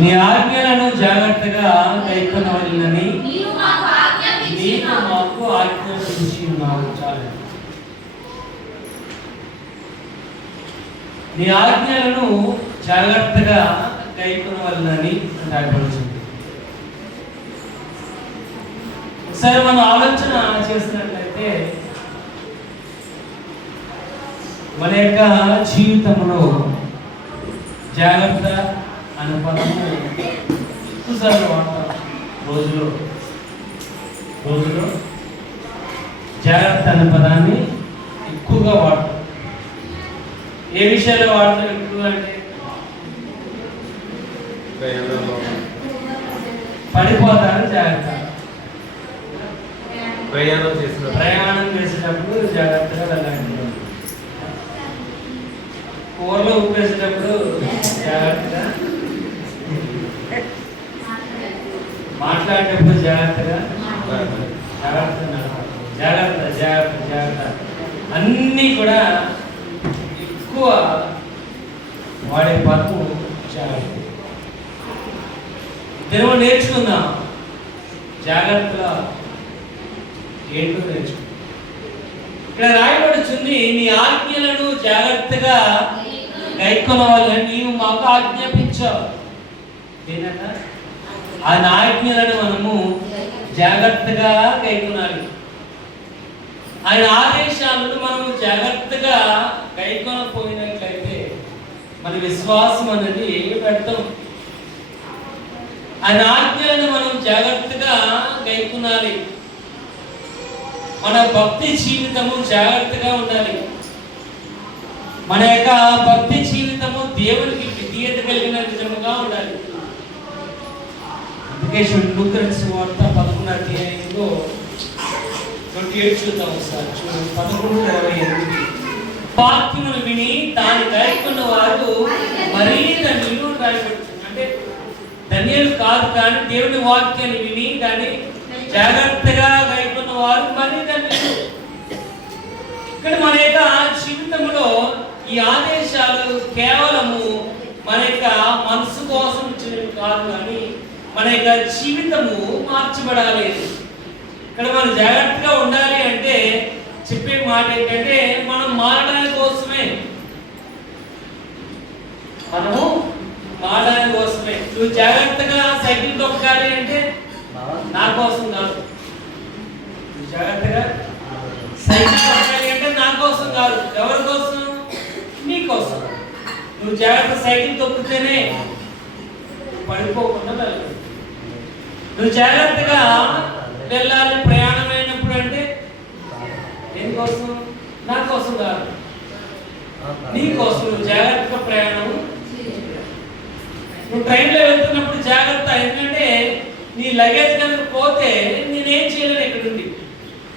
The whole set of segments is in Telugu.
నీ ఆజ్ఞలను జాగ్రత్తగా కైకొనవలెనని నీవు మాకు ఆజ్ఞాపించి ఉన్నావు. చాలు. నీ ఆజ్ఞలను జాగ్రత్తగా కైకొనవలెనని రాయబడుతుంది. ఒకసారి మనం ఆలోచన చేసినట్లయితే మన యొక్క జీవితంలో జాగ్రత్త అనే పదము ఎక్కువసార్లు వాడతాం. రోజులో జాగ్రత్త అనే పదాన్ని ఎక్కువగా వాడతాం. ఏ విషయాల్లో వాడతాం ఎక్కువ అంటే పడిపోతాను జాగ్రత్త, ప్రయాణం చేసేటప్పుడు జాగ్రత్తగా వెళ్ళండి, కూరలో ఉప్పు వేసేటప్పుడు జాగ్రత్తగా, మాట్లాడేటప్పుడు జాగ్రత్తగా, జాగ్రత్త అన్నీ కూడా ఎక్కువ వాడే పదము జాగ్రత్త. తెలుగు నేర్చుకుందాం. జాగ్రత్తగా ఏంటో నేర్చుకుందాం. ఇక్కడ రాయబడుతుంది, నీ ఆజ్ఞలను జాగ్రత్తగా కైకొనవాలని నీవు మాకు ఆజ్ఞాపించావు. ఆయన ఆజ్ఞలను మనము జాగ్రత్తగా కైకొనాలి. ఆయన ఆదేశాలను మనము జాగ్రత్తగా కైకొనపోయినట్లయితే మన విశ్వాసం అనేది వ్యర్థం. ఆయన ఆజ్ఞలను మనం జాగ్రత్తగా కైకొనాలి. మన భక్తి జీవితము జాగ్రత్తగా ఉండాలి. మన యొక్క భక్తి జీవితము దేవునికి విధేయత కలిగిన విధముగా ఉండాలి. అందుకే లూకాసు సువార్త 11:27 చూద్దాం ఒకసారి. 11:28 వాక్యమును విని దాని కైకొన్న వారు మరీ ధన్యులు రాయబడుతుంది. అంటే ధన్యులు కాదు, కానీ దేవుని వాక్యాన్ని విని దాన్ని జాగ్రత్తగా కైకొన్న వారు మరీ ధన్యులు. ఇక్కడ మన యొక్క జీవితంలో ఈ ఆదేశాలు కేవలము మన యొక్క మనసు కోసం ఇచ్చినవి కాదు, కానీ మన యొక్క జీవితము మార్చబడాలి. ఇక్కడ మనం జాగ్రత్తగా ఉండాలి అంటే చెప్పే మాట ఏంటంటే మనం మారడానికి కోసమే. మనము మారడానికి కోసమే. నువ్వు జాగ్రత్తగా సైకిల్ తొక్కాలి అంటే నా కోసం కాదు. నువ్వు జాగ్రత్తగా సైకిల్ తొక్కాలి అంటే నా కోసం కాదు. ఎవరి కోసం? నీ కోసం. నువ్వు జాగ్రత్త సైకిల్ తొక్కితేనే పడిపోకుండా వెళ్ళాలి. నువ్వు జాగ్రత్తగా వెళ్ళాలి ప్రయాణం అయినప్పుడు అంటే దేనికోసం? నా కోసం కాదు, నీ కోసం. నువ్వు జాగ్రత్తగా ప్రయాణం. నువ్వు ట్రైన్లో వెళ్తున్నప్పుడు జాగ్రత్త, ఎందుకంటే నీ లగేజ్ కనుక పోతే నేనేం చేయలేను ఇక్కడ నుండి.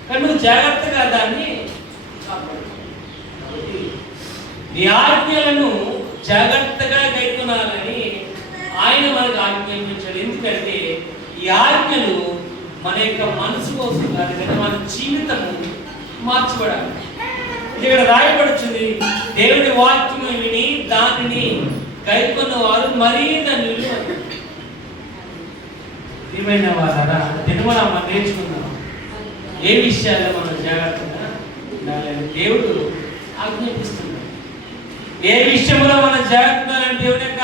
కానీ నువ్వు జాగ్రత్తగా దాన్ని నీ ఆజ్ఞలను జాగ్రత్తగా కైకొనాలని ఆయన మనకు ఆజ్ఞాపించాడు. ఎందుకంటే ఈ ఆజ్ఞలు మన యొక్క మనసు కోసం కాదు, కానీ మన జీవితము మార్చబడాలి. ఇక్కడ రాయబడుతుంది, దేవుడి వాక్యము విని దానిని కైకొన్న వారు మరీ ధన్యులు. ఏమైనా వారా దినమన మనం నేర్చుకుందాం ఏ విషయాల్లో మనం జాగ్రత్తగా ఉండాలని దేవుడు ఆజ్ఞాపిస్తున్నాడు. ఏ విషయంలో మనం జాగ్రత్తగా దేవుని యొక్క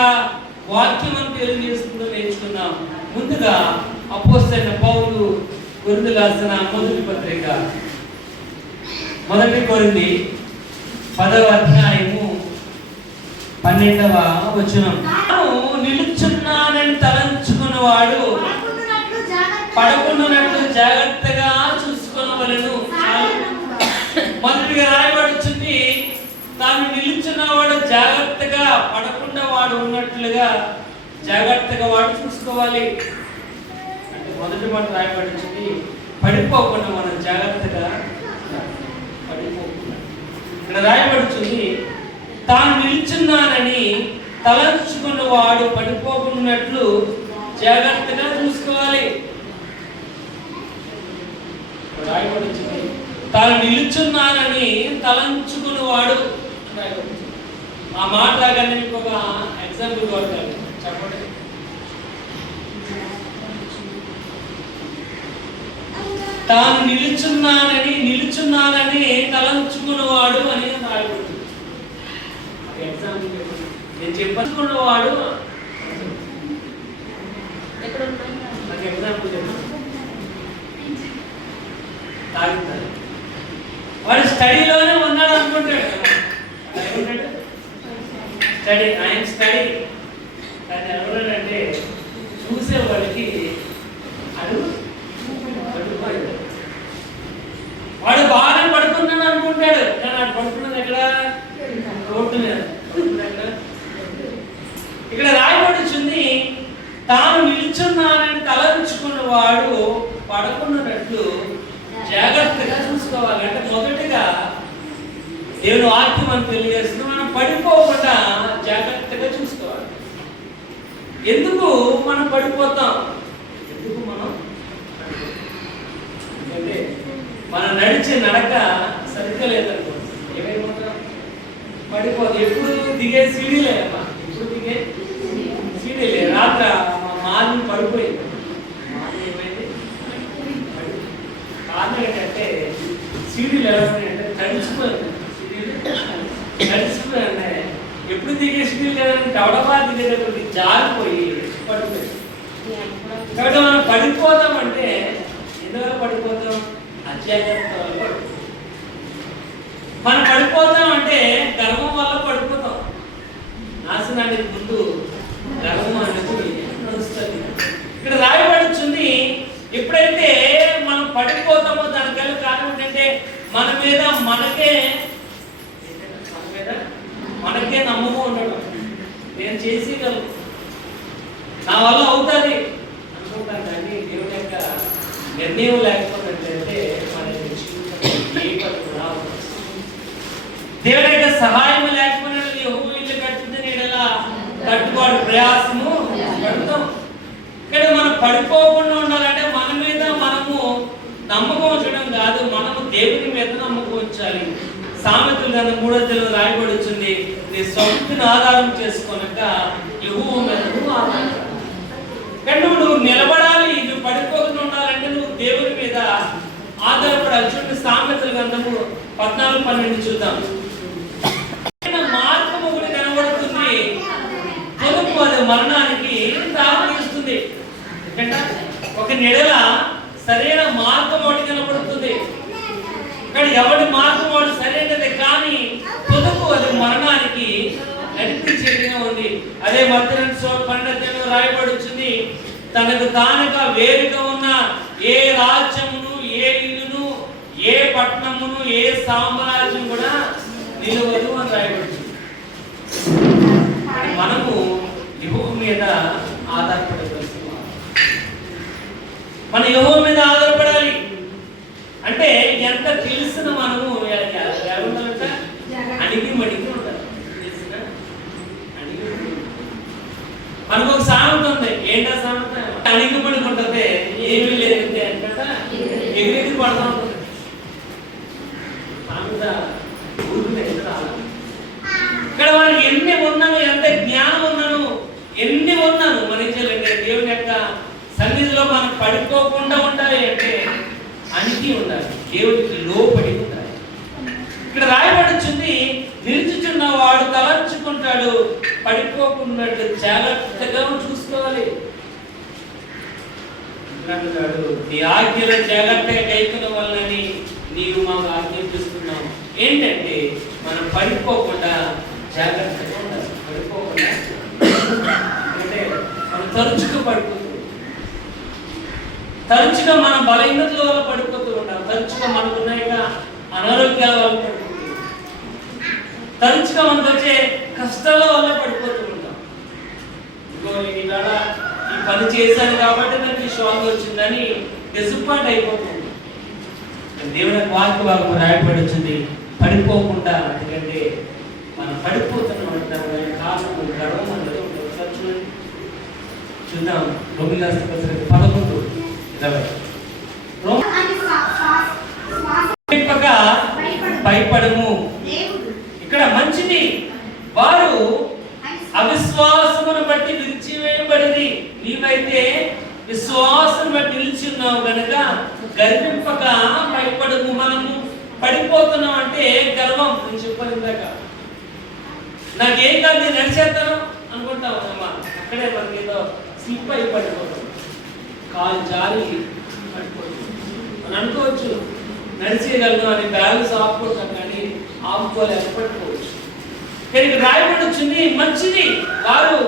వాక్యం మనం తెలియజేస్తుందో నేర్చుకుందాం. ముందుగా అపోస్తలుడైన పౌలు కొరింథీయులకు రాసిన మొదటి పత్రిక 1 కొరింథీ 10:12 తాను నిలుచున్నానని తలంచుకున్నవాడు పడకుండానట్లు జాగ్రత్తగా చూసుకొనవలెను. మొదటిగా రాయబడుతుంది, తాను నిలుచున్నవాడు జాగ్రత్తగా పడకుండా వాడు ఉన్నట్లుగా జాగ్రత్తగా వాడు చూసుకోవాలి. అంటే మొదటి మాట రాయబడుతుంది, పడిపోకుండా మనం జాగ్రత్తగా పడిపోకుండా. ఇక్కడ రాయబడుతుంది, తాను నిలుచున్నానని తలంచుకున్న వాడు పడిపోకున్నట్లు జాగ్రత్తగా చూసుకోవాలి. రాయబడుతుంది, తాను నిలుచున్నానని తలంచుకున్నవాడు. ఆ మాట లాగానే ఇంకొక ఎగ్జాంపుల్ కొడతాను, చెప్పండి. తాను నిలుచున్నానని తలంచుకున్నవాడు అని రాయబడుతుంది. ఎగ్జాంపుల్ నేను చెప్పనుకున్నవాడు నాకు ఎగ్జాంపుల్ చెప్పండి. తాగుతాడు, వాడు స్టడీలోనే ఉన్నాడు అనుకుంటాడు. స్టడీ, ఆయన స్టడీ. కానీ ఎవరంటే చూసేవాడికి అడుగు పడిపోయాడు. వాడు బాగానే పడుకున్నాడు అనుకుంటాడు, కానీ వాడు పడుకున్నది ఎక్కడ? రోడ్డు మీద. ఇక్కడ రాయబడుచుంది, తాను నిల్చున్నానని తలంచుకున్న వాడు పడుకున్నట్లు జాగ్రత్తగా చూసుకోవాలి. అంటే మొదటిగా దేవుని వాక్యం మనం తెలియజేస్తుంది, మనం పడిపోకుండా జాగ్రత్తగా చూసుకోవాలి. ఎందుకు మనం పడిపోతాం? ఎందుకు మనం అంటే మనం నడిచే నడక సరిగ్గా లేదనుకోండి, ఏమైపోతాం? పడిపోతాం. ఎప్పుడు దిగే సీడీలే అమ్మా, ఎప్పుడు దిగే సీడీలే. రాత్ర మా మార్నింగ్ పడిపోయింది. మార్నింగ్ ఏమైంది? కారణం ఏంటంటే సీడీలు ఎలా ఉన్నాయంటే తడిచిపోయింది. నడిచిపోయాయి. ఎప్పుడు దిగే సీడీలు లేదంటే దవడబా దిగేటప్పుడు జారిపోయి పడిపోయింది. కాబట్టి మనం పడిపోతామంటే ఎందువల్ల పడిపోతాం? అత్యాచారం వల్ల పడిపోతాం. మనం పడిపోతాం అంటే గర్వం వల్ల పడిపోతాం. నాశనానికి ముందు గర్వం అనేది నడుస్తుంది. ఇక్కడ రాయబడుతుంది, ఎప్పుడైతే మనం పడిపోతామో దానికల్లా కారణం ఏంటంటే మన మీద మనకే నమ్మకం ఉండడం. నేను చేసేయగలను, నా వల్ల అవుతుంది అనుకుంటాను. కానీ దేవుని యొక్క నిర్ణయం లేకపోతే మన ఏ పని రావు. దేవుని యొక్క సహాయం లేకపోయినా యెహోవా ఇల్లు కట్టిందని ఇలా కట్టుబాటు ప్రయాసము పడతాం. ఇక్కడ మనం పడిపోకుండా ఉండాలంటే మన మీద మనము నమ్మకం ఉంచడం కాదు, మనము దేవుని మీద నమ్మకం ఉంచాలి. సామెతల గ్రంథం 3వ అధ్యాయంలో రాయబడుతుంది, నీ సొంతను ఆధారం చేసుకొనక యెహోవా మీద నువ్వు ఆధారపడాలి. కానీ నువ్వు నిలబడాలి, నువ్వు పడిపోకుండా ఉండాలంటే నువ్వు దేవుని మీద ఆధారపడాలి. చూడండి, సామెతల గ్రంథము 14:12 చూద్దాం. మార్గము ఒకటి కనబడుతుంది, పొదుపు అది మరణానికి దారితీస్తుంది. ఒక నెడల సరైన మార్గం ఒకటి కనబడుతుంది, కానీ ఎవరి మార్గం వాడు సరైనది, కానీ పొదుపు అది మరణానికి నడిపించేదిగా ఉంది. అదే మత్తయి 12:12 రాయబడుతుంది, తనకు తానుగా వేరుగా ఉన్న ఏ రాజ్యమును, ఏ ఇల్లును, ఏ పట్టణమును, ఏ సామ్రాజ్యం కూడా నిలవదు అని రాయబడుతుంది. మనము యెహోవా మీద ఆధారపడవలసి, మన యెహోవా మీద ఆధారపడాలి. అంటే ఎంత తెలిసిన మనము ఏమంటారంట, అడిగి మడిగి ఉంటారు. తెలిసిన అడిగి మనకు ఒక సామెత ఉంది. ఏంటా సామెత? అడిగి మడిగి ఉంటుంది, ఏమీ లేదంటే అంట ఎగిరెగిరి పడతా ఉంటుంది. సామెత ఊరిలో ఇక్కడ మనకి ఎన్ని ఉన్నాను, ఎంత జ్ఞానం ఉన్నాను, ఎన్ని ఉన్నాను, మన చేయాలంటే దేవుని యొక్క సన్నిధిలో మనం పడిపోకుండా ఉండాలి అంటే అణిగి ఉండాలి, దేవుడికి లోపడి ఉండాలి. ఇక్కడ రాయబడుచుంది, నిలుచుచున్న వాడు తలంచుకుంటాడు, పడిపోకున్నట్టు జాగ్రత్తగా చూసుకోవాలి. అంటున్నాడు, నీ ఆజ్ఞల జాగ్రత్తగా కైకొన వల్లని నీవు మాకు ఆజ్ఞాపిస్తున్నావు. ఏంటంటే మనం పడిపోకుండా జాగ్రత్తగా ఉండాలి. పడిపోకుండా అంటే మనం తరచుగా పడిపోతుంది, తరచుగా మన బలహీనతల వల్ల పడిపోతూ ఉంటాం, తరచుగా మనకున్నాయిక అనారోగ్యాల వల్ల పడిపోతూ ఉంటాం, తరచుగా మనకు వచ్చే కష్టాల వల్ల పడిపోతూ ఉంటాం. ఇంకో ఈవేళ ఈ పని చేశాను కాబట్టి నాకు ఈ శోధన వచ్చిందని డిసప్పాయింట్ అయిపోతుంది. దేవుని వాక్య భాగం రాయబడి వచ్చింది, పడిపోకుండా. ఎందుకంటే మనం పడిపోతున్నాం అంటే కారణం గర్వం అనేది ఉంటుంది. చూద్దాం, రోమిల 11:20 భయపడము. ఇక్కడ మంచిది, వారు విశ్వాసం బట్టి నిలిచి ఉన్నావు కనుక గర్వింపక భయపడము. మనము పడిపోతున్నాం అంటే గర్వం. నేను చెప్పాను ఇందాక, నాకేం కాదు నేను నడిచేస్తాను అనుకుంటాం అమ్మా, అక్కడే మనకి ఏదో స్లిప్ అయి పడిపోతాం, కాలు జారి పడిపోతుంది. మనం అనుకోవచ్చు నడిచేయగలను అని బ్యాలెన్స్ ఆపుకుంటాం, కానీ ఆపుకోలేకపోవచ్చు. కానీ రాయబడి వచ్చింది మంచిది, వారు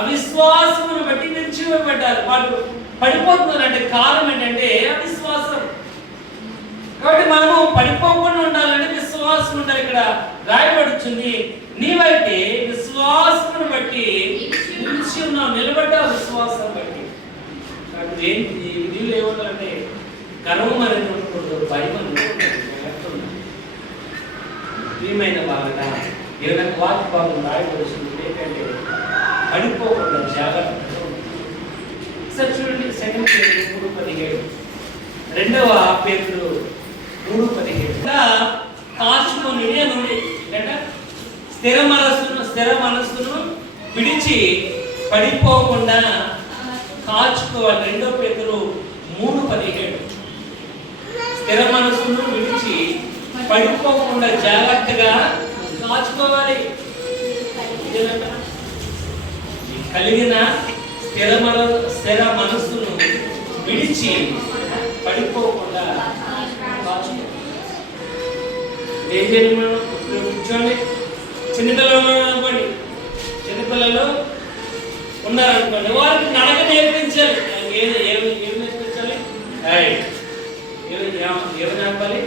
అవిశ్వాసమును బట్టి నిలిచివేయబడ్డారు. వాళ్ళు పడిపోతున్నారు అంటే కారణం ఏంటంటే అవిశ్వాసం. కాబట్టి మనము పడిపోకుండా ఉండాలంటే విశ్వాసం ఉండాలి. ఇక్కడ రాయబడి వచ్చింది, నీవైతే విశ్వాసమును బట్టి నిలిచి ఉన్నావు, నిలబడ్డా విశ్వాసం బట్టి. కాబట్టి ఏంటి వీళ్ళు ఏమంటారంటే గర్వం అనేది ఉండకూడదు, భయం అనేది ప్రియమైన బాగా ఏదైనా వాటి భాగం రాయబడుతుంది ఏంటంటే పడిపోకుండా జాగ్రత్తగా ఉంటుంది. సార్ చూడండి, 2 Peter 3:17, 2 Peter 3:17 కాచుకొని నుండి అంటే స్థిర మనస్సును విడిచి పడిపోకుండా కాచుకోవాలి. 2 Peter 3:17 స్థిర మనస్సును విడిచి పడిపోకుండా జాగ్రత్తగా కాచుకోవాలి. కలిగిన స్థిర మనస్సును విడిచి పడిపోకుండా కాచుకోవాలి. ఏం చేయాలి మనం? కూర్చోండి, చిన్నపిల్లలు అనుకోండి, చిన్నపిల్లలు ఉన్నారనుకోండి, వారికి నడక నేర్పించాలి. ఏమి నేర్పించాలి? ఏమి నేర్పాలి?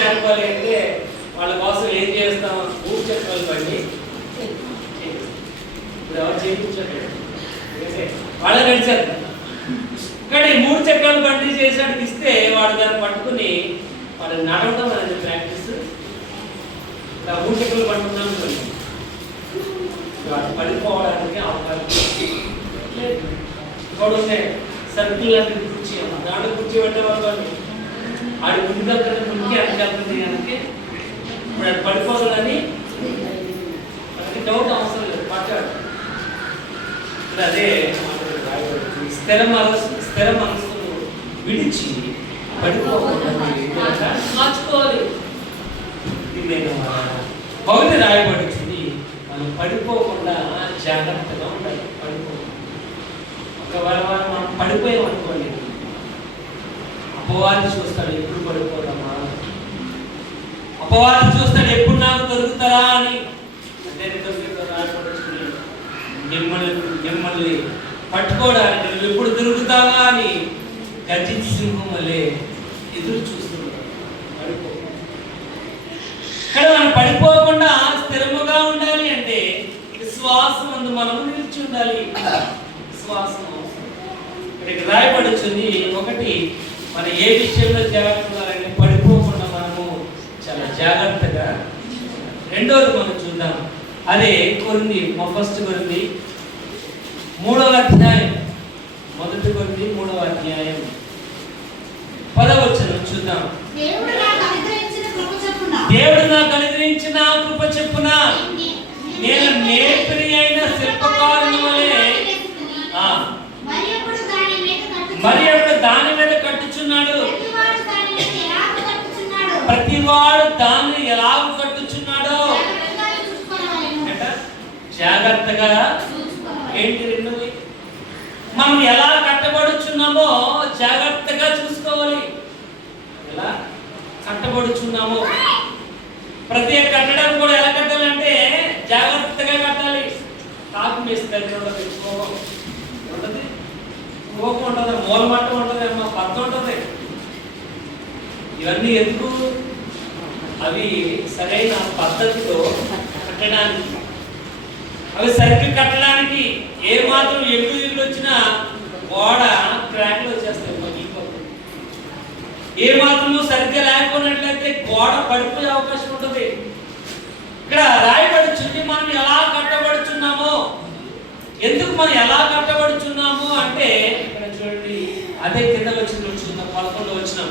నేర్పాలి అంటే వాళ్ళ కోసం ఏం చేస్తాం? 3 చక్రాలు బండి ఎవరు చేయించారు, వాళ్ళే నడిచారు. కానీ 3 చక్రాలు బండి చేసాడికి ఇస్తే వాడు దాన్ని పట్టుకుని వాడు నడవడం అనేది ప్రాక్టీస్. 3 చక్రాలు బండి ఉందనుకోండి, వాడు పడిపోవడానికి అవకాశం లేదు. సర్కిల్ లాంటి కుర్చీ, దాంట్లో కుర్చీ పెట్టేవాళ్ళు ఆడి ముందు దగ్గర ముందుకి అడగలుగుతుంది కనుక ఇప్పుడు అది పడిపోతుందని మనకి డౌట్ అవసరం లేదు, మాట్లాడు. ఇప్పుడు అదే స్థిర మనస్సును విడిచి పడిపోకుండా మార్చుకోవాలి. పౌరులు రాయబడుతుంది, మనం పడిపోకుండా జాగ్రత్తగా ఉండాలి. ఒకవేళ మనం పడిపోయామనుకోండి, అపవాది చూస్తాడు ఎప్పుడు పడిపోతామా, అపవాది చూస్తాడు ఎప్పుడు నాకు దొరుకుతారా అని. అంటే మిమ్మల్ని పట్టుకోవడానికి నువ్వు ఎప్పుడు దొరుకుతావా అని గర్జించి సింహం వల్లే ఎదురు చూస్తున్నాడు. కానీ మనం పడిపోకుండా స్థిరముగా ఉండాలి అంటే విశ్వాసం అందు మనము నిలిచి ఉండాలి. విశ్వాసం ఇక్కడ రాయబడుతుంది. ఒకటి, మన ఏ విషయంలో జాగ్రత్తగా పడిపోకుండా మనము చాలా జాగ్రత్తగా. రెండోది మనం చూద్దాం, అదే కొరింథీ, ఫస్ట్ కొరింథీ 3వ అధ్యాయం, 1 కొరింథీ 3వ అధ్యాయం 10వ వచనం చూద్దాం. దేవుడు నాకు అనుగ్రహించిన కృప చెప్పున నేను నేర్పిరి అయిన శిల్పకారుని వలె మరి అప్పుడు దాని మీద కట్టుచున్నాడు. ప్రతివాడు దాన్ని ఎలాగ కట్టుచున్నాడో జాగ్రత్తగా. ఏంటి రెండోది? మనం ఎలా కట్టబడుచున్నామో జాగ్రత్తగా చూసుకోవాలి. ఎలా కట్టబడుచున్నామో, ప్రతి కట్టడం కూడా ఎలా కట్టాలంటే జాగ్రత్తగా కట్టాలి. తాకు వేసి దగ్గర ఉంటుంది, కోపం ఉంటుంది, మూలమట్టం ఉంటుంది, అమ్మ పద్ద ఉంటుంది. ఇవన్నీ ఎందుకు? అవి సరైన పద్ధతిలో కట్టడానికి, అవి సరిగ్గా కట్టడానికి. ఏ మాత్రం ఎగురు వచ్చినా గోడ క్రాక్లు వచ్చేస్తాయి, ఏ మాత్రము సరిగ్గా లేకపోయినట్లయితే గోడ పడిపోయే అవకాశం ఉంటుంది. ఇక్కడ రాయబడుచుంది మనం ఎలా కట్టబడుచున్నామో. ఎందుకు మనం ఎలా కట్టబడుచున్నాము అంటే ఇక్కడ చూడండి, అదే కింద వచ్చిన చూద్దాం, 11వ వచనం.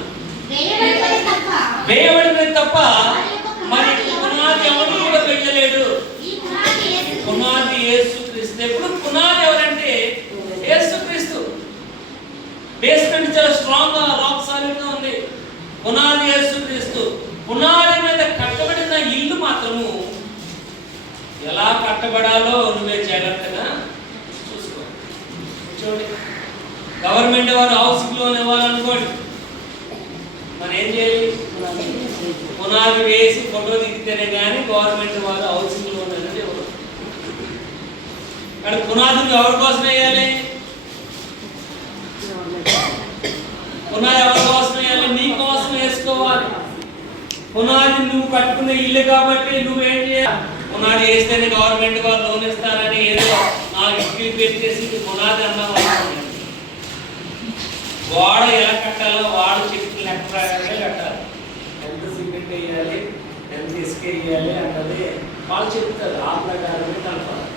వేయబడిన తప్ప మరి పునాది ఎవరు కూడా వేయలేడు. పునాది యేసుక్రీస్తు. ఎప్పుడు పునాది ఎవరంటే యేసుక్రీస్తు. బేస్మెంట్ చాలా స్ట్రాంగ్ గా రాక్ సాలిడ్ గా ఉంది. పునాది యేసుక్రీస్తు. పునాది మీద కట్టబడిన ఇల్లు మాత్రము ఎలా కట్టబడాలో నువ్వే జాగ్రత్తగా చూసుకో. చూడండి, గవర్నమెంట్ వారు హౌసింగ్ లోన్ ఇవ్వాలనుకోండి, మనం ఏం చేయాలి? పునాది వేసి ఫోటో దిగితేనే కానీ గవర్నమెంట్ వారు హౌసింగ్ లోన్ అనేది ఇవ్వరు. కానీ పునాదులు ఎవరి కోసం వేయాలి? పునాది ఎవరి కోసం వేయాలి? నీ కోసం వేసుకోవాలి. పునాది నువ్వు కట్టుకున్న ఇల్లు కాబట్టి నువ్వేం చేయాలి? పునాది వేస్తేనే గవర్నమెంట్ వారు లోన్ ఇస్తారని ఏదో నాకు ఇల్లు పెట్టేసి పునాది అన్నావు. గోడ ఎలా కట్టాలో వాడు చెప్పిన లెక్క ప్రకారంగా కట్టాలి. ఎంత సిమెంట్ వేయాలి, ఎంత ఇసుక వేయాలి అన్నది వాళ్ళు చెప్తారు. ఆ ప్రకారమే కలపాలి.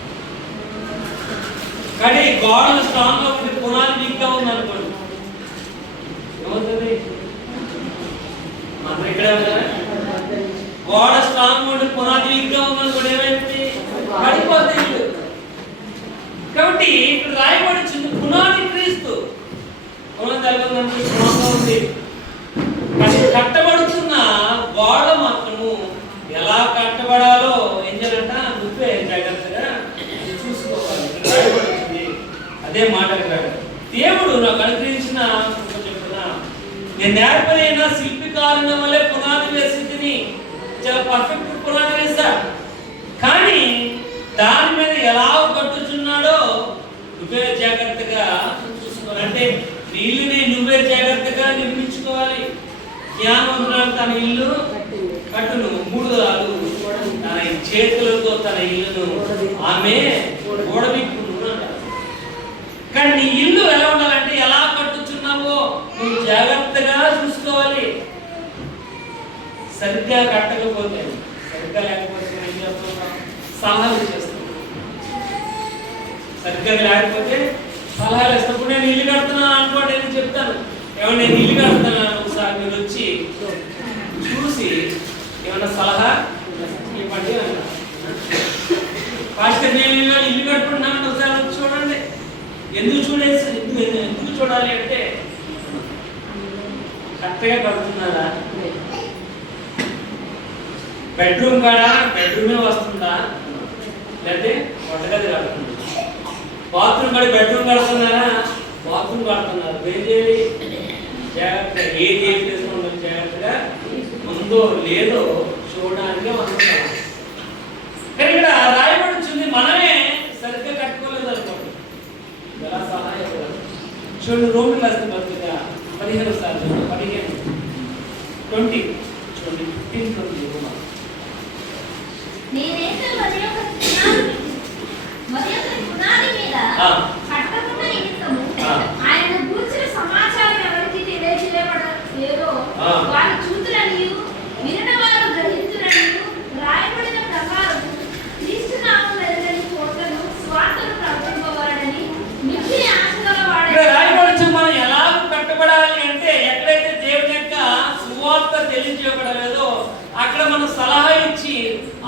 కానీ గోడలు స్ట్రాంగ్ గా ఉంది, పునాది వీక్ గా ఉంది అనుకోండి, ఏమవుతుంది? మనం ఇక్కడే ఉంటారా? గోడ స్ట్రాంగ్ ఉండి పునాది వీక్ గా ఉంది అనుకోండి, ఏమైంది? పడిపోతుంది ఇల్లు. కాబట్టి ఇక్కడ రాయబడింది పునాది క్రీస్తు. ఉంది, కానీ కట్టబడుతున్న గోడ మాత్రము ఎలా కట్టబడాలో ఏం చేయాలంట? నువ్వే జాగ్రత్తగా చూసుకోవాలి. అదే మాట దేవుడు నాకు అనుగ్రహించిన చెప్తున్నా, నేను నేర్పరైన శిల్పికారుని వల్లే పునాది వేసి చాలా పర్ఫెక్ట్ పునాది వేసా, కానీ దాని మీద ఎలా కట్టుచున్నాడో నువ్వే జాగ్రత్తగా చూసుకోవాలి. అంటే ఇల్లుని నువ్వే జాగ్రత్తగా నిర్మించుకోవాలి. జ్ఞానవంతురాలు తన ఇల్లు కట్టును, 3 రాళ్ళు తన చేతులతో తన ఇల్లును ఆమె ఓడబిక్కును. కానీ నీ ఇల్లు ఎలా ఉండాలంటే ఎలా కట్టుచున్నావో నువ్వు జాగ్రత్తగా చూసుకోవాలి. సరిగ్గా కట్టకపోతే, సరిగ్గా లేకపోతే ఏం చేస్తున్నావు? సలహాలు చేస్తావు. సరిగ్గా లేకపోతే సలహాలు ఇస్తాను. నేను ఇల్లు కడుతున్నాను అనుకోండి, నేను చెప్తాను, ఏమన్నా నేను ఇల్లు కడుతున్నాను, ఒకసారి మీరు వచ్చి చూసి ఏమన్నా సలహా ఇవ్వండి అన్నా. పాస్టర్ నేను ఇల్లు కట్టుకుంటున్నాను, ఒకసారి వచ్చి చూడండి. ఎందుకు చూడాలి అంటే కరెక్ట్గా కడుతున్నారా? బెడ్రూమ్ కాడా బెడ్రూమే వస్తుందా, లేకపోతే వంటగది కడుతుందా? బాత్రూమ్ కాడ బెడ్రూమ్ కడుతున్నారా? బాత్రూమ్ కడుతున్నారు. ఏం చేయాలి? జాగ్రత్తగా ఏది ఏం చేసుకోండి, జాగ్రత్తగా ఉందో లేదో చూడడానికి మనం. కానీ ఇక్కడ రాయబడుతుంది మనమే సరిగ్గా కట్టుకోలేదు అనుకోండి, ఎలా సహాయపడాలి? చూడండి, రోమిలకు రాసిన పత్రిక 15 సార్లు 15 20 చూడండి, 15 ఆయన గూర్చిన సమాచారం ఎవరికి తెలియజేయబడలేదో వారి చూతులని వినిన వారు గ్రహించుననియు రాయబడిన ప్రకారం క్రీస్తు నామమున ఎరుగని కోట్లను స్వార్థను ప్రకటింపబడని మిక్కిలి ఆశగల వాడే. రాయబడుచున్న మనం ఎలా కట్టబడాలి అంటే, ఎక్కడైతే దేవుని యొక్క సువార్త తెలియజేయబడలేదో అక్కడ మనం సలహా ఇచ్చి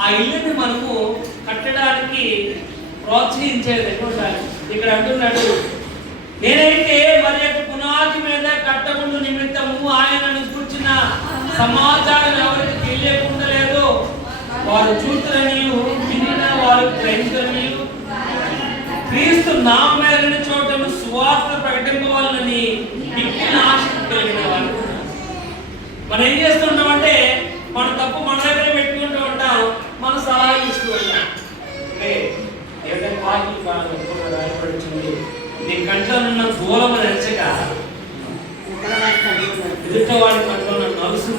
ఆ ఇల్లుని మనము కట్టడానికి ప్రోత్సహించేది ఉండాలి. ఇక్కడ అంటున్నాడు, నేనైతే మరి యొక్క పునాది మీద కట్టకుండా నిమిత్తము ఆయనను కూర్చున్న సమాచారం ఎవరికి తెలియకుండా లేదో వారు చూతులనియు వినిన వారు గ్రహించనియు క్రీస్తు నామమున చోటను సువార్త ప్రకటింపవాలని మిక్కిలి ఆసక్తి కలిగిన వారు. మనం ఏం చేస్తుంటామంటే మన తప్పు మన దగ్గర పెట్టుకుంటూ ఉంటాం, మన సలహా ఇస్తూ ఉంటాం. ఏదైనా వాక్యం బాగా రాయబడుతుంది, నీ కంట్లో ఉన్న దూరం నచ్చక ఎదుటవాడి కంట్లో నలుసు.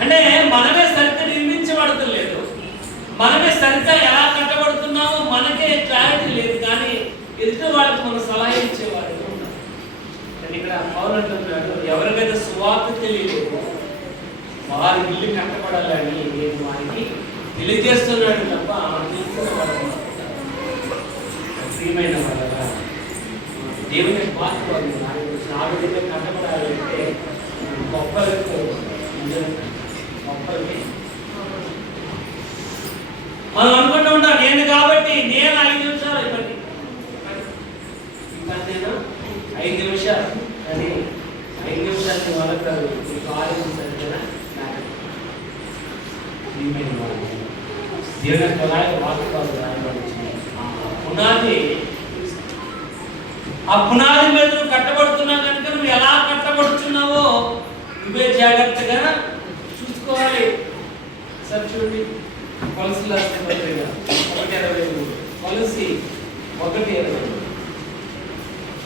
అంటే మనమే సరిగ్గా నిర్మించబడతలేదు, మనమే సరిగ్గా ఎలా కట్టబడుతున్నామో మనకే క్లారిటీ లేదు. కానీ ఎదుటి వాళ్ళకి మనం సలహా ఇచ్చేవాడు. ఇక్కడ పౌలు అంటున్నాడు, ఎవరికైతే సువార్త తెలియదు వారి ఇల్లు కట్టబడాలని నేను వారికి తెలియజేస్తున్నాడు తప్ప ప్రియమైన వాళ్ళ దేవుని వాక్యం ఆ విధంగా కట్టబడాలంటే గొప్పలకి మనం అనుకుంటూ ఉంటాం, నేను కాబట్టి నేను 5 నిమిషాలు ఇవ్వండి, 5 నిమిషాలు, కానీ 5 నిమిషాలు వాళ్ళకి కాదు, మీకు 6 నిమిషాలు కదా. దేవుని యొక్క వాక్యాలు రాయబడుతున్నాయి. పునాది, ఆ పునాది మీద నువ్వు కట్టబడుతున్నావు కనుక నువ్వు ఎలా కట్టబడుతున్నావో నువ్వే జాగ్రత్తగా చూసుకోవాలి. సార్ చూడండి, కొలసి రాసిన పత్రిక 1:23, కొలసి 1:20.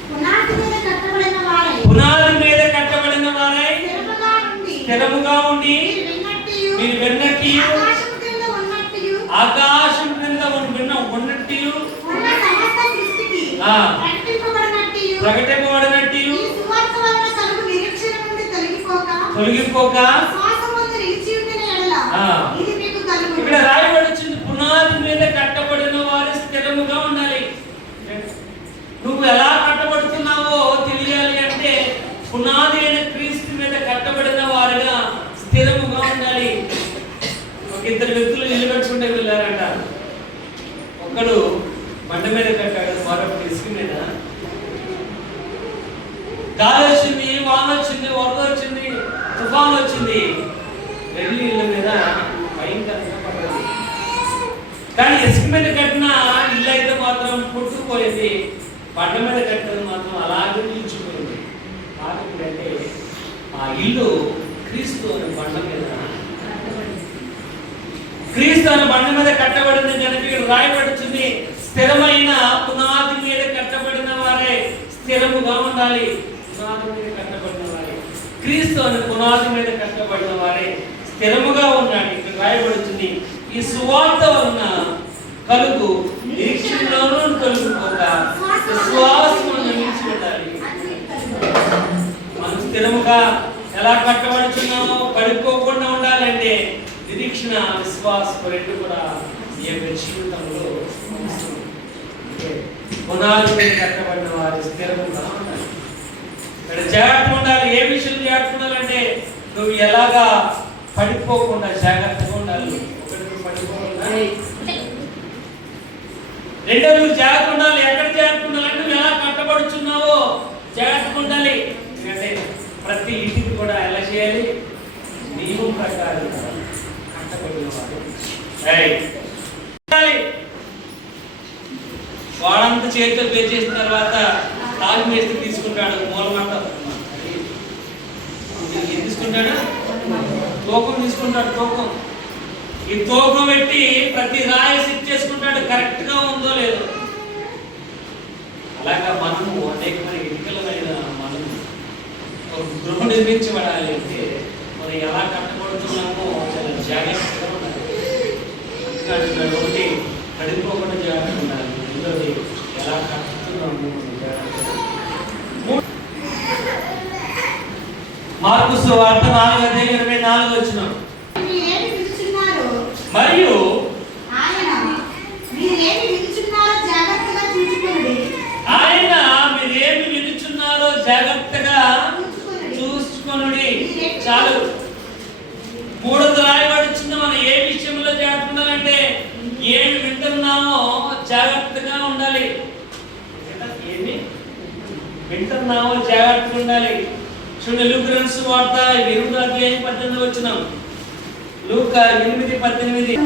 పునాది మీద కట్టబడిన వారై స్థిరముగా ఉండి మీరు విన్నట్టు ఆకాశం క్రింద ఉన్నట్టు ప్రకటింపబడినట్టు తొలగిపోక ఇక్కడ రాయబడుచుంది, పునాది మీద కట్టబడిన వారు స్థిరముగా ఉండాలి. నువ్వు ఎలా కట్టబడుతున్నావో తెలియాలి అంటే పునాది అయిన క్రీస్తు మీద కట్టబడిన వారుగా స్థిరముగా ఉండాలి. ఒక 2 వ్యక్తులు నిలబెట్టుకుంటే వెళ్ళారంట. ఒకడు బండ మీద కట్టాడు, మరొకటి ఇసుక మీద. గాలి వచ్చింది, వాన వచ్చింది, వరద వచ్చింది, తుఫాన్ వచ్చింది, వెళ్ళి ఇళ్ళ మీద భయంకరంగా పడ్డది. కానీ ఇసుక మీద కట్టిన ఇల్లు అయితే మాత్రం పుట్టుకుపోయింది, బండ మీద కట్టినది మాత్రం అలాగే నిలిచిపోయింది. అంటే ఆ ఇల్లు క్రీస్తు అనే బండ మీద కట్టబడింది కనుక ఇక్కడ రాయబడుతుంది, స్థిరమైన పునాది మీద కట్టబడిన వారే స్థిరముగా ఉండాలి. పునాది మీద కట్టబడిన వారే, క్రీస్తు అనే పునాది మీద కట్టబడిన వారే స్థిరముగా ఉండాలి. ఇక్కడ రాయబడుతుంది, ఈ సువార్త వలన కలుగు నిరీక్షణలోనూ కలుగుకోక విశ్వాసము నిలిచి ఉండాలి. మనం స్థిరముగా ఎలా కట్టబడుతున్నామో పడిపోకుండా ఉండాలంటే నిరీక్షణ, విశ్వాసం రెండు కూడా ఈ యొక్క జీవితంలో పునాది మీద కట్టబడిన వారు స్థిరముగా ఉండాలి. ఇక్కడ జాగ్రత్తగా ఉండాలి. ఏ విషయం జాగ్రత్తగా ఉండాలంటే నువ్వు ఎలాగా పడిపోకుండా జాగ్రత్తగా ఉండాలి. ఒకటి పడిపోకుండా, రెండో నువ్వు జాగ్రత్త ఉండాలి. ఎక్కడ జాగ్రత్త ఉండాలంటే నువ్వు ఎలా కట్టబడుచున్నావో జాగ్రత్తగా ఉండాలి. ఎందుకంటే ప్రతి ఇంటికి కూడా ఎలా చేయాలి, నియమం ప్రకారం కట్టబడిన వాడు వాడంతా చేతితో పే చేసిన తర్వాత తాళం వేస్తే తీసుకుంటాడు, మూలమంట తీసుకుంటాడు, తూకం తీసుకుంటాడు. తూకం, ఈ తూకం పెట్టి ప్రతి రాయి సిట్ చేసుకుంటాడు, కరెక్ట్ గా ఉందో లేదో. అలాగా మనము అనేకమైన ఎన్నికలమైన మనము ఒక గృహ నిర్మించబడాలి అంటే మనం ఎలా కట్టబడుతున్నామో చాలా జాగ్రత్తగా ఉండాలి. అందుకని ఒకటి పడిపోకుండా జాగ్రత్తగా ఉండాలి. రెండోది ఎలా కట్టుతున్నాము మార్కు సువార్త 4:24 మరియు ఆయన మీరేమి వినుచున్నారో జాగ్రత్తగా చూసుకొనుడి. చాలు. మూడోది రాయబడుచుంది, మనం ఏ విషయంలో జాగ్రత్త ఉండాలంటే ఏమి వింటున్నామో జాగ్రత్తగా ఉండాలి. ఏమి వింటున్నామో జాగ్రత్తగా ఉండాలి. చూడండి, లూకా రాసిన సువార్త 8:18. లూకా 8:18.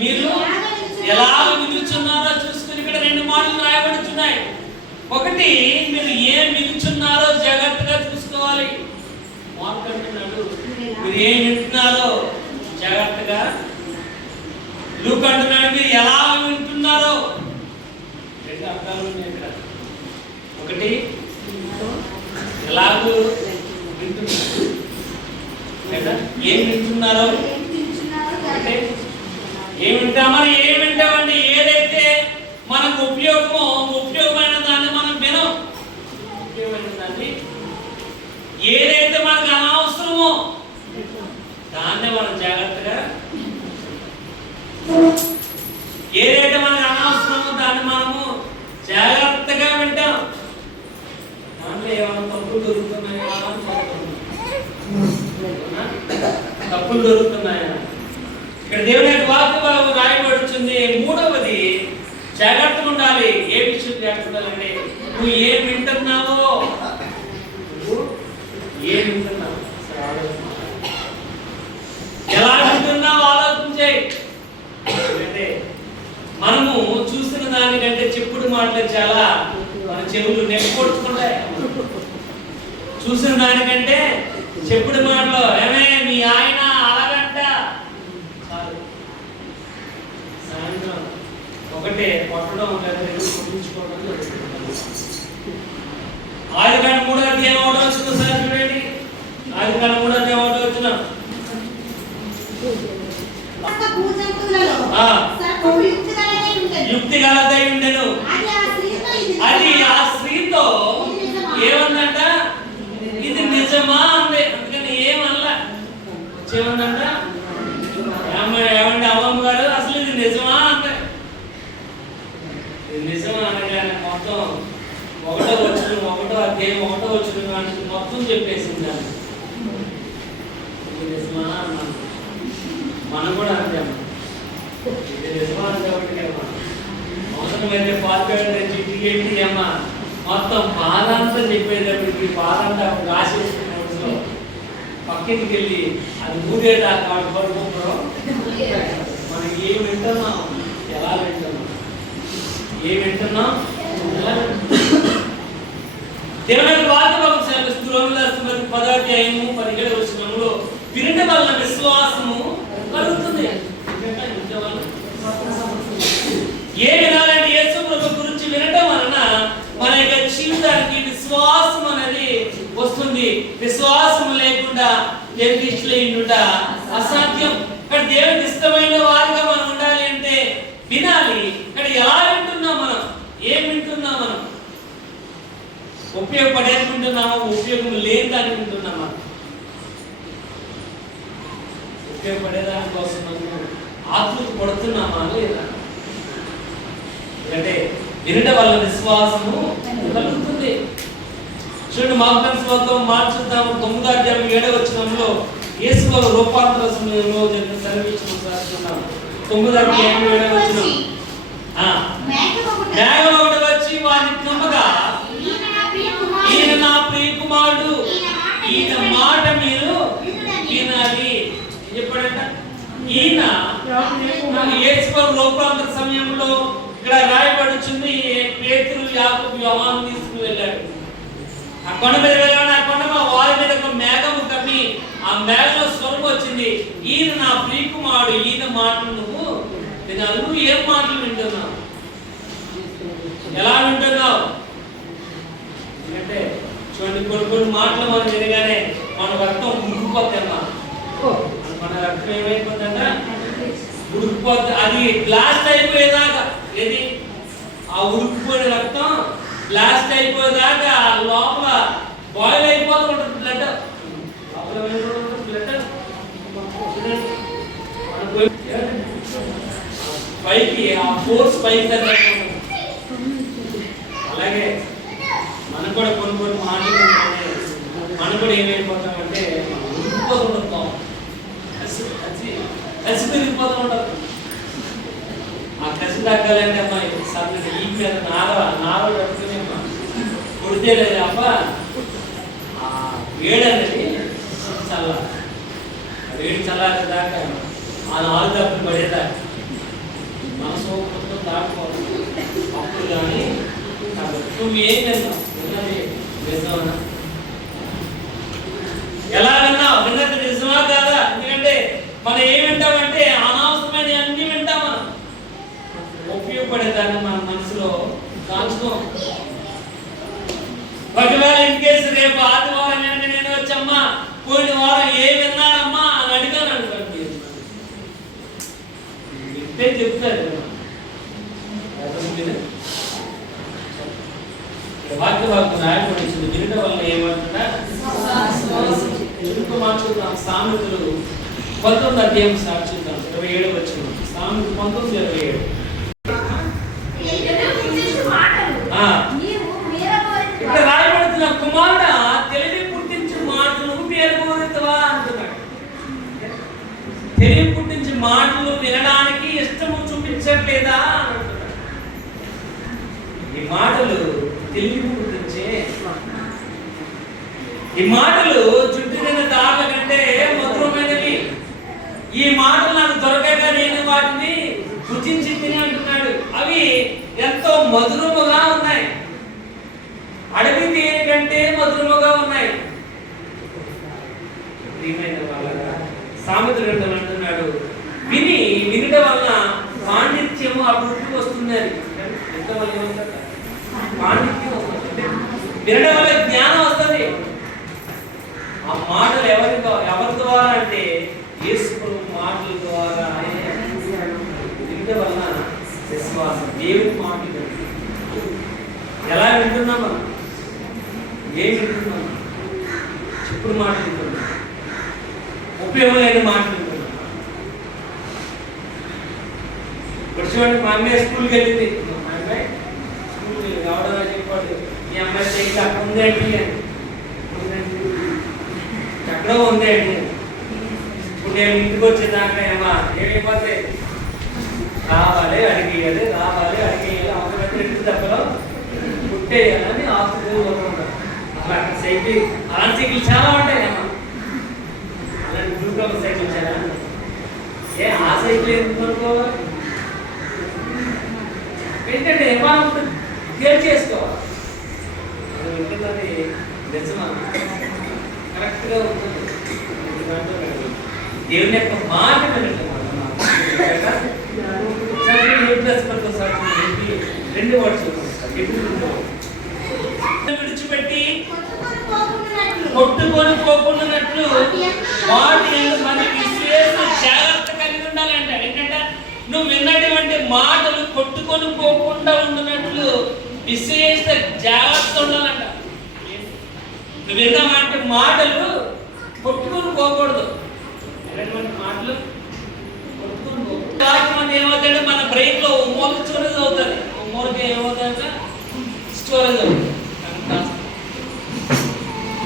మీరు ఎలా వినుచున్నారో చూసుకుని ఇక్కడ 2 మాటలు రాయబడుతున్నాయి. ఒకటి, మీరు ఏం వినుచున్నారో జాగ్రత్తగా చూసుకోవాలి. మాట్లాడుతున్నాడు, మీరు ఏం వింటున్నారో జాగ్రత్తగా. లూకా అంటున్నాడు, మీరు ఎలా వింటున్నారో. 2 అర్థాలు ఉన్నాయి ఇక్కడ. ఒకటి, ఎలాగూ వింటున్నారు, ఏం వింటున్నారో. అంటే ఏం వింటామని, ఏం వింటామండి, ఏదైతే మనకు ఉపయోగమైన దాన్ని మనం వినం. ఉపయోగమైన దాన్ని, ఏదైతే మనకు అనవసరమో దాన్నే మనం జాగ్రత్తగా, ఏదైతే మనకు అనవసరమో దాన్ని మనము జాగ్రత్తగా వింటాం. దాంట్లో ఏమైనా తప్పులు దొరుకుతున్నాయా అని తప్పులు దొరుకుతున్నాయా? ఇక్కడ దేవుని యొక్క వాక్యం రాయబడుతుంది. మూడవది జాగ్రత్తగా ఉండాలి. ఏ విషయం జాగ్రత్త ఉండాలంటే నువ్వు ఏం వింటున్నావో, ఏం వింటున్నావు, ఎలా వింటున్నావు ఆలోచించే. అంటే మనము చూసిన దానికంటే చెప్పుడు మాటలు చాలా మన చెవులు నెప్పి కొడుతుంటాయి. చూసిన దానికంటే చెప్పుడు మాటలు ఏమే మీ ఆయన అలాగంట చాలు. సాయంత్రం ఒకటే కొట్టడం కొట్టించుకోవడం జరుగుతుంది. ఆదికాండం 3వ అధ్యాయం 1వ వచనం సార్ చూడండి. ఆదికాండం 3వ అధ్యాయం 1వ వచనం. యుక్తి గలదై ఉండెను. అది ఆ స్త్రీతో ఏమందంట, ఇది నిజమా అంది. అందుకని ఏమల్లా వచ్చేమందంట, ఏమండి అమ్మమ్మ గారు అసలు ఇది నిజమా అంటే, ఇది నిజమా అనగానే మొత్తం 1వ వచనం 1వ అధ్యాయం 1వ వచనం అంటే మొత్తం చెప్పేసింది దాన్ని. ఇది నిజమా అన్నాను. మనం కూడా అంటాము ఇది నిజమా అంటే అవసరమైతే పాల్పేట చిట్టికేంటి అమ్మ మొత్తం బాధంతా చెప్పేటప్పటికి బాధంతా రాసేసిన రోజులో పక్కకి వెళ్ళి అది ఊరేదాకా పడుకుంటాం. మనం ఏం వింటున్నాం, ఎలా వింటున్నాం, ఏం వింటున్నాం, ఎలా దేవుని వాక్యం సెలవిస్తూ రోమీయుల 10వ అధ్యాయము 17వ వచనంలో వినడం వలన విశ్వాసము కలుగుతుంది. ఏ వినాలంటే యేసు ప్రభు గురించి వినడం వలన మన యొక్క జీవితానికి విశ్వాసం అనేది వస్తుంది. విశ్వాసం లేకుండా దేవునికి ఇష్టలేనుట అసాధ్యం. ఇక్కడ దేవునికి ఇష్టమైన వారిగా మనం ఉండాలి అంటే వినాలి. ఇక్కడ ఎలా వింటున్నాం, మనం ఏం వింటున్నాం, మనం ఉపయోగపడేది వింటున్నామా, ఉపయోగం లేని దాన్ని వింటున్నామా? ఉపయోగపడేదాని కోసం మనం ఆతృత పడుతున్నామా లేదా? అంటే వినడం వల్ల విశ్వాసము కలుగుతుంది. చూడండి, మార్కస్ వార్త మార్చుద్దాము 9వ అధ్యాయం 7వ వచనంలో యేసు వారు రూపాంతర సమయంలో జరిగిన సర్వీసును సాధిస్తున్నాము. 9వ అధ్యాయం 7వ వచనం. మేఘం ఒకటి వచ్చి వారిని కమ్మగా, ఈయన నా ప్రియ కుమారుడు, ఈయన మాట మీరు వినాలి చెప్పాడంట. ఈయన యేసు వారు రూపాంతర సమయంలో ఇక్కడ రాయబడుచుంది. పేతురు యాకోబు యోహాను తీసుకుని వెళ్ళాడు. ఆ కొండ మీద వెళ్ళాడు. ఆ కొండ వారి మీద ఒక మేఘము కమ్మి ఆ మేఘంలో స్వరం వచ్చింది, ఈయన నా ప్రియ కుమారుడు, ఈయన మాటలు నువ్వు వినాలి. నువ్వు ఏం మాటలు వింటున్నావు, ఎలా వింటున్నావు? అంటే చూడండి, కొన్ని మాటలు మనం వినగానే మన రక్తం ఉడికిపోతామా, మన రక్తం ఏమైపోతుందంట ఉడికిపోతుంది. అది బ్లాస్ట్ అయిపోయేదాకా, ఏది ఆ ఉడికిపోయిన రక్తం బ్లాస్ట్ అయిపోయేదాకా లోపల బాయిల్ అయిపోతూ ఉంటుంది. బ్లడ్ పైకి ఆ ఫోర్స్ పైకి అలాగే మనం కూడా కొన్ని మాటలు మనం కూడా ఏమైపోతామంటే ఉడికిపోతూ ఉంటాం, కసి పెరిగిపోతూ ఉంటారు. ఆ కసి తగ్గాలంటే అమ్మా సన్నటి ఈ మీద నార పెట్టుకుని కొడితే లేదు అబ్బ ఆ వేడనేది చల్ల వేడి చల్లారే దాకా ఆ 4 దెబ్బలు పడేదాకా మనసు మొత్తం దాటిపోతుంది. అప్పుడు కానీ నువ్వు ఏం విన్నావు, విన్నది నిజమా, ఎలా విన్నావు, విన్నది నిజమా కాదా? ఎందుకంటే మనం ఏం వింటామంటే అనవసరమైన అన్ని వింటాం. మనం ఉపయోగపడేదాన్ని మన మనసులో దాచుకోం. ఒకవేళ ఇన్ కేసు రేపు ఆదివారం ఏంటంటే నేను వచ్చమ్మా పోయిన వారం ఏ విన్నానమ్మా అని అడిగాను అనుకోండి, వింటే చెప్తారు. వాక్యం రాయబడింది, వినడం వల్ల ఏమంటున్నా ఎందుకు మార్చుకుంటాం. సామెతలు 19వ అధ్యాయం సాక్షిద్దాం 27వ వచనం. సామెతలు 19:27. ఇక్కడ రాయబడుతున్న కుమారుడా తెలివి పుట్టించు మాటలు పేరు కోరుతావా అంటున్నాడు. మాటలు వినడానికి ఇష్టము చూపించట్లేదా? ఈ మాటలు తెలివి గురించే. ఈ మాటలు చుట్టూ దారుల కంటే మధురమైనవి. ఈ మాటలు నాకు దొరకక నేను వాటిని రుచించి తిని అంటున్నాడు. అవి ఎంతో మధురముగా ఉన్నాయి, అడవి తేనె కంటే మధురముగా ఉన్నాయి. సామెత గ్రంథం అంటున్నాడు, వినడం వలన పాండిత్యము అభివృద్ధికి వస్తుంది. పాండిత్యం వినడం వల్ల జ్ఞానం వస్తుంది. ఆ మాటలు ఎవరి ద్వారా అంటే యేసు మాటల ద్వారా. వినడం వలన విశ్వాసం. దేవుని మాట ఎలా వింటున్నాం మనం? ఏం వింటున్నాం? చెప్పుడు మాట వింటున్నాం, ఉపయోగం లేని మాట వింటున్నాం. చూడండి, మా అమ్మాయి స్కూల్కి వెళ్ళింది. మా అమ్మాయి స్కూల్కి వెళ్ళి రావడం చెప్పాడు, మీ అమ్మాయి సైకిల్ అక్కడ ఉంది అండి, ఎక్కడో ఉంది అండి. ఇప్పుడు నేను ఇంటికి వచ్చేదాకా ఏమైపోతే రావాలి అడిగేయాలి, రావాలి అడిగేయాలి, అవసరం ఇంటి దగ్గర పుట్టేయాలని ఆశిస్తున్నాను. అలా అక్కడ సైకిల్, అలాంటి సైకిల్ చాలా ఉంటాయి అమ్మా. అలాంటి బ్లూ కలర్ సైకిల్ చాలా. ఆ సైకిల్ ఎందుకు అనుకోవాలి? ఏంటంటే మనం క్లియర్ చేసుకోవాలి. అది ఉంటున్నది నిజమా? కరెక్ట్గా ఉంటుంది. దేవుని యొక్క మాట వినటం. రెండు వర్డ్స్ విడిచిపెట్టి కొట్టుకొని పోకున్నట్లు వాటి మన విశేష జాగ్రత్త కలిగి ఉండాలంట. ఏంటంటే నువ్వు విన్నటువంటి మాటలు కొట్టుకొని పోకుండా ఉండినట్లు విశేష జాగ్రత్త ఉండాలంట. నువ్వు విన్నామంటే మాటలు కొట్టుకొని పోకూడదు. మాటలు కొట్టుకొని పోకూడదు. ఏమవుతాడు, మన బ్రెయిన్ లో మూల స్టోరేజ్ అవుతుంది. మూలకి ఏమవుతుందంటే స్టోరేజ్ అవుతుంది.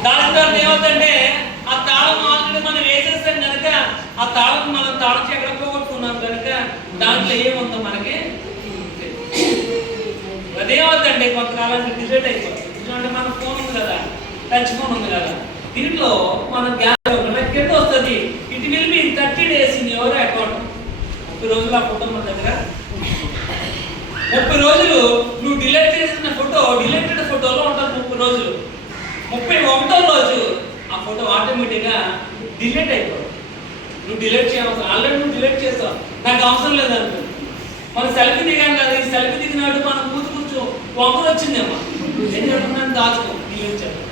దాని తర్వాత ఏమవుతుందంటే ఆ తాళం ఆల్రెడీ మనం వేసేస్తాం కనుక ఆ తాళం మనం తాళం ఎక్కడ పోగొట్టుకున్నాం కనుక దాంట్లో ఏముందో మనకి అదేమవుతుందండి, కొంతకాలానికి డిలీట్ అయిపోతుంది. ఎందుకంటే మన ఫోన్ ఉంది కదా, టచ్ ఫోన్ ఉంది కదా, దీంట్లో మన కింద వస్తుంది, it will be 30 days in your account. 30 రోజులు ఆ ఫోటో మన దగ్గర 30 రోజులు నువ్వు డిలీట్ చేసిన ఫోటో డిలీటెడ్ ఫోటోలో ఉంటుంది. 30 రోజులు. 31వ రోజు ఆ ఫోటో ఆటోమేటిక్గా డిలీట్ అయిపోతుంది. నువ్వు డిలీట్ చేయవలసిన, ఆల్రెడీ నువ్వు డిలీట్ చేస్తావు, నాకు అవసరం లేదనుకో. మనం సెల్ఫీ దిగాం కదా, ఈ సెల్ఫీ దిగినట్టు మనం కూర్చో వంకలు వచ్చిందేమో, ఏం చెప్తున్నాను దాచుకో, డిలీట్ చేస్తాం.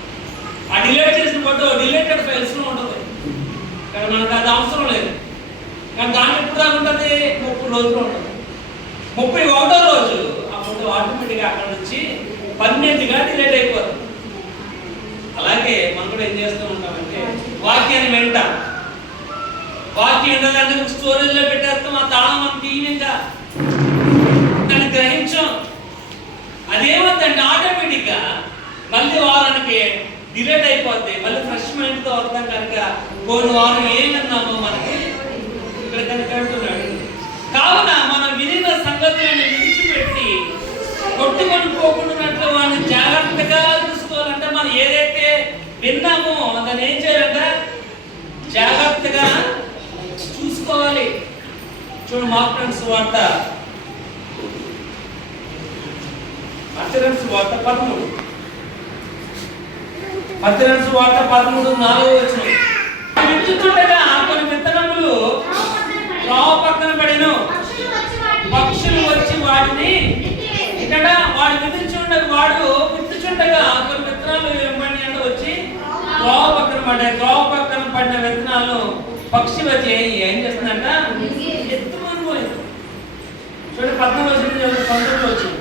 ఆ డిలీట్ చేసిన ఫోటో డిలీటెడ్ ఫైల్స్లో ఉంటుంది కానీ మనకు అది అవసరం లేదు. కానీ దాంట్లో ఎప్పుడు దాకా ఉంటుంది? 30 రోజులు ఉంటుంది. 31వ రోజు ఆ ఫోటో ఆటోమేటిక్గా అక్కడ నుంచి పర్మనెంట్గా డిలీట్ అయిపోతుంది. అలాగే మనం కూడా ఏం చేస్తూ ఉంటామంటే వాక్యాన్ని వింటాం. వాక్యం ఏంటంటే స్టోరేజ్లో పెట్టేస్తాం, ఆ తాళం మనం తీయగా దాన్ని గ్రహించాం. అదేమవుతుందంటే ఆటోమేటిక్గా మళ్ళీ వారానికి డిలీట్ అయిపోద్ది. మళ్ళీ ఫ్రెష్ మైండ్తో వస్తాం కనుక కొన్ని వారం ఏమన్నామో మనకి ఇక్కడ కనుక అంటున్నాడు. కావున మనం వినిన సంగతులను విడిచిపెట్టి కొట్టుకొని పోకుండాన్నట్లు వాడిని జాగ్రత్తగా చూసుకోవాలంటే మనం ఏదైతే విన్నామో దాన్ని ఏం చేయాలంటే జాగ్రత్తగా చూసుకోవాలి. చూడు, మార్క్స్ వార్త 13 4వ వచనం. విత్తుతుండగా కొన్ని విత్తనములు త్రోవ పక్కన పడెను, పక్షులు వచ్చి వాటిని ఇక్కడ వాడు విత్తుచుండగా కొన్ని విత్తనాలు వెంబడి అంటే వచ్చి త్రోవ పక్కన పడ్డాయి. త్రోవ పక్కన పడిన విత్తనాలు పక్షి వచ్చి ఏం చేస్తుందంట, ఎత్తుకొని పోయింది. చూడండి, 14వ వచనం 19లో వచ్చింది.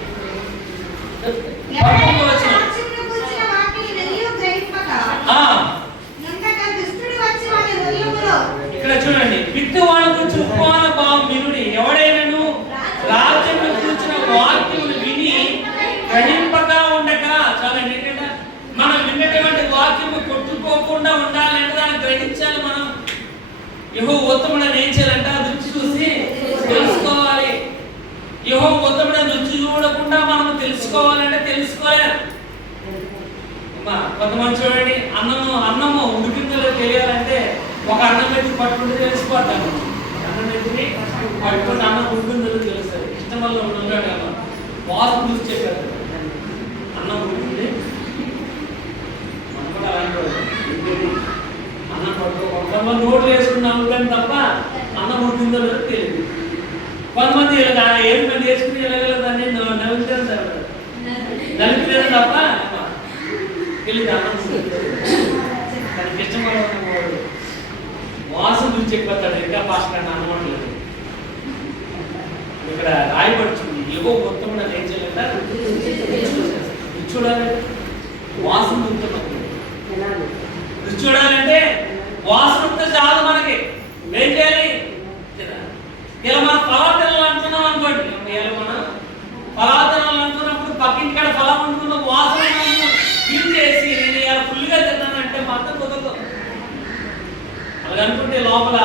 ఇక్కడ చూడండి, విత్తువాడు గురించి ఉపమాన భావం వినుడి. ఎవడైనాను రాజ్యం గురించిన వాక్యములు విని గ్రహింపక ఉండక. చాలా ఏంటంటే మనం విన్నటువంటి వాక్యము కొట్టుకోకుండా ఉండాలంటే దాన్ని గ్రహించాలి. మనం యెహోవా ఉత్తముడని ఏం చేయాలంటే అది చూసి యెహోవా ఉత్తముడైన రుచి చూడకుండా మనం తెలుసుకోవాలంటే తెలుసుకోలేం. కొంతమంది చూడండి, అన్నము ఉడికిందో తెలియాలంటే ఒక అన్నం ఎత్తి పట్టుకుంటే తెలిసిపోతాను. అన్నం ఎత్తిని పట్టుకుంటే అన్నం ఉడికిందో తెలుస్తుంది. ఇష్టం వల్ల ఉన్నాడు కదా, వాసన చూసి చెప్పారు అన్నం ఉడికింది. మనం కూడా అలాంటి అన్నం పట్టు కొంతమంది నోట్లు వేసుకున్నాము కానీ తప్ప అన్నం ఉడికిందో లేదో తెలియదు. కొంతమంది ఏడు మంది వేసుకుని వెళ్ళగలదాన్ని నవ్వుతారు నవ్వుతారు తప్ప తెలియదు అన్నం తనకి ఇష్టం వల్ల వాసన చూసి చెప్పేస్తాడు. ఇంకా పాస్ట్ అంటే అన్నమాట ఇక్కడ రాయబడుతుంది, ఏవో మొత్తం ఏం చేయలేదా చూడాలి, వాసన రుచి చూడాలంటే వాసనతో చాలు మనకి. ఏం చేయాలి? ఇలా మనం ఫలాతనాలు అనుకున్నాం అనుకోండి, ఇలా మనం ఫలాతనాలు అనుకున్నప్పుడు పక్కింటి ఫలం అనుకున్న వాసన ఫీల్ చేసి నేను ఇలా ఫుల్గా తిన్నానంటే మాత్రం కుదరదు. అలా అనుకుంటే లోపల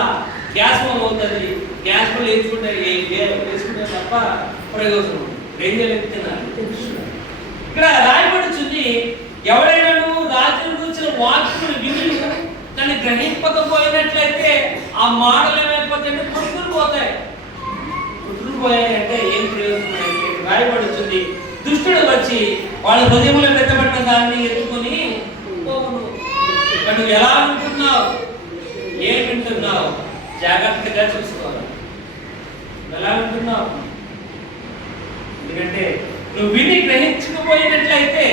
గ్యాస్ ఫామ్ అవుతుంది. గ్యాస్ ఫామ్ వేసుకుంటే తప్ప ప్రయోజనం ఏం చేయలేదు తినాలి. ఇక్కడ రాయబడుతుంది, ఎవడైనా నువ్వు రాత్రి కూర్చున్న వాక్యములు విని దాన్ని గ్రహింపకపోయినట్లయితే ఆ మాటలు ఏమైపోతాయంటే పుట్టుకుని పోతాయి. పుట్టుకుని పోయాయంటే ఏం ప్రయోజనం? రాయబడుతుంది, దుష్టుడు వచ్చి వాళ్ళ హృదయంలో పెట్టబడిన దాన్ని ఎత్తుకొని పోవును. నువ్వు ఎలా వింటున్నావు, ఏం వింటున్నావు జాగ్రత్తగా చూసుకోవాలి. ఎలా వింటున్నావు? ఎందుకంటే నువ్వు విని గ్రహించకపోయినట్లయితే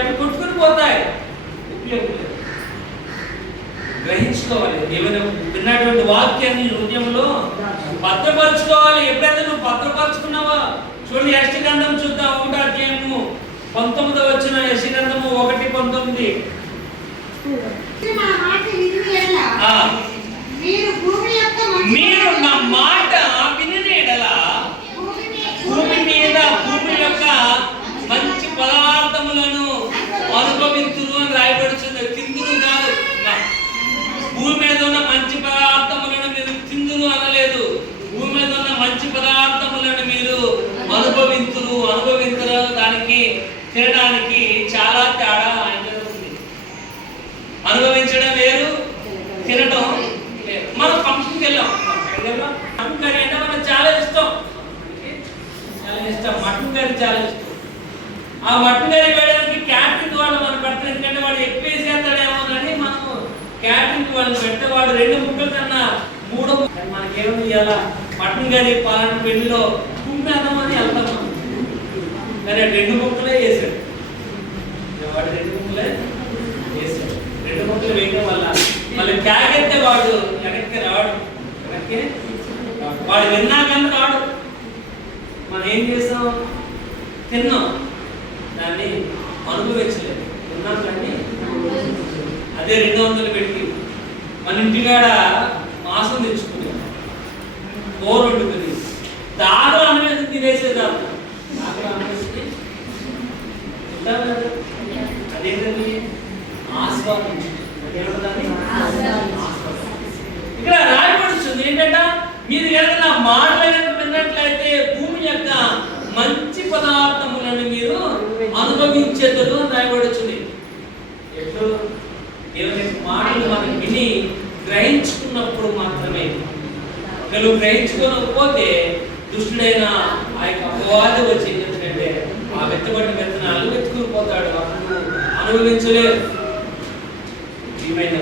అవి కొట్టుకుని పోతాయి. ఉపయోగం లేదు. గ్రహించుకోవాలి. ఏమైనా విన్నటువంటి వాక్యాన్ని హృదయంలో భద్రపరచుకోవాలి. ఎప్పుడైతే నువ్వు భద్రపరచుకున్నావా చూడండి, యెషయా చూద్దాం 1వ అధ్యాయము 19వ వచనం, యెషయా 1:19. మీరు నా మాట వినిన యెడల భూమి యొక్క మంచి పదార్థములను అనుభవించును అని రాయబడుతుంది. తిందురు కాదు, భూమి మీద ఉన్న మంచి పదార్థములను మీరు తిందురు అనలేదు. భూమి మీద ఉన్న మంచి పదార్థములను మీరు అనుభవించురు. దానికి తినడానికి చాలా తేడా ఉంది. అనుభవించడం వేరు, తినడం వేరు. మనం ఫంక్షన్కి వెళ్ళాం, మటన్ కర్రీ అంటే మనకు చాలా ఇష్టం. మటన్ కర్రీ చాలా ఇష్టం. ఆ మటన్ కర్రీ వేయడానికి క్యాటరింగ్ వాళ్ళు మనం పెడతాం. ఎందుకంటే వాడు ఎక్కువ వేసేస్తాడేమోనని మనం క్యాటరింగ్ వాళ్ళు పెడితే వాడు 2 ముక్కలు కన్నా 3 మనకేమో ఇవ్వాలా మటన్ కర్రీ పాలన పెళ్లిలో కుమ్మేద్దామని వెళ్తాం మనం. కానీ 2 ముక్కలే వేసాడు వాడు. 2 ముక్కలే వేసాడు. 2 ముక్కలు వేయడం వల్ల మళ్ళీ క్యాగెత్తే వాడు వెనక్కి రాడు. వాడు విన్నాకన్నా రాడు. మనం ఏం చేస్తాం? తిన్నాం, దాన్ని అనుభవించలేదు. తిన్నాం కానీ అదే 200 పెట్టి మన ఇంటికాడ మాంసం తెచ్చుకున్నాం, కూర వండుకుని దాగా అనువేసి తినేసేదాం. దాగా అనువేసి అదేంటండి? ఆస్వాదించు. ఇక్కడ రాయబడుతుంది ఏంటంట, మీరు ఏదైనా మాటలు విన్నట్లయితే భూమి యొక్క మంచి పదార్థములను మీరు అనుభవించేద్దరు అని రాయబడుతుంది. ఎప్పుడు దేవుని మాటలు మనం విని గ్రహించుకున్నప్పుడు మాత్రమే. నువ్వు గ్రహించుకోకపోతే దుష్టుడైన ఆ యొక్క అపవాది వచ్చి ఎందుకంటే ఆ వెత్తబడిన విత్తనాలు వెతుకుని పోతాడు. అప్పుడు అనుభవించలేదు. ఏమైనా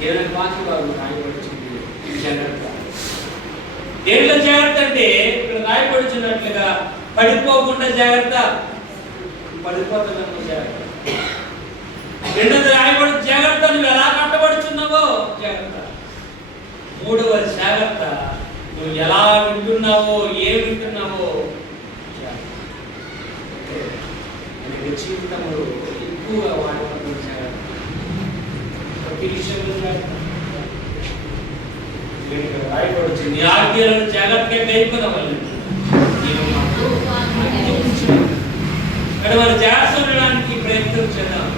దేవుని వాక్యం వాళ్ళు రాయబడుతుంది. జాగ్రత్త. దేంట్లో జాగ్రత్త అంటే ఇక్కడ రాయబడుచున్నట్లుగా పడిపోకుండా జాగ్రత్త. పడిపోతున్నా జాగ్రత్త. రెండోది రాయబడు జాగ్రత్త, నువ్వు ఎలా కట్టబడుచున్నావో జాగ్రత్త. మూడవ జాగ్రత్త, నువ్వు ఎలా వింటున్నావో ఏం వింటున్నావో జీవితంలో ఎక్కువగా వాడబడుతున్న జాగ్రత్త. ప్రతి విషయంలో జాగ్రత్త. రాయబడుచు నీ ఆజ్ఞలను జాగ్రత్తగా కైకొనవాలి. ఇక్కడ మనం జాగ్రత్త ఉండడానికి ప్రయత్నం చేద్దాం.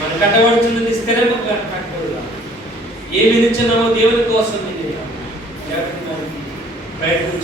మన కట్టబడుతున్నది స్థిరముగా కట్టబడుగా. ఏ విధించినామో దేవుని కోసం లేకపోతే మరి ప్రయత్నం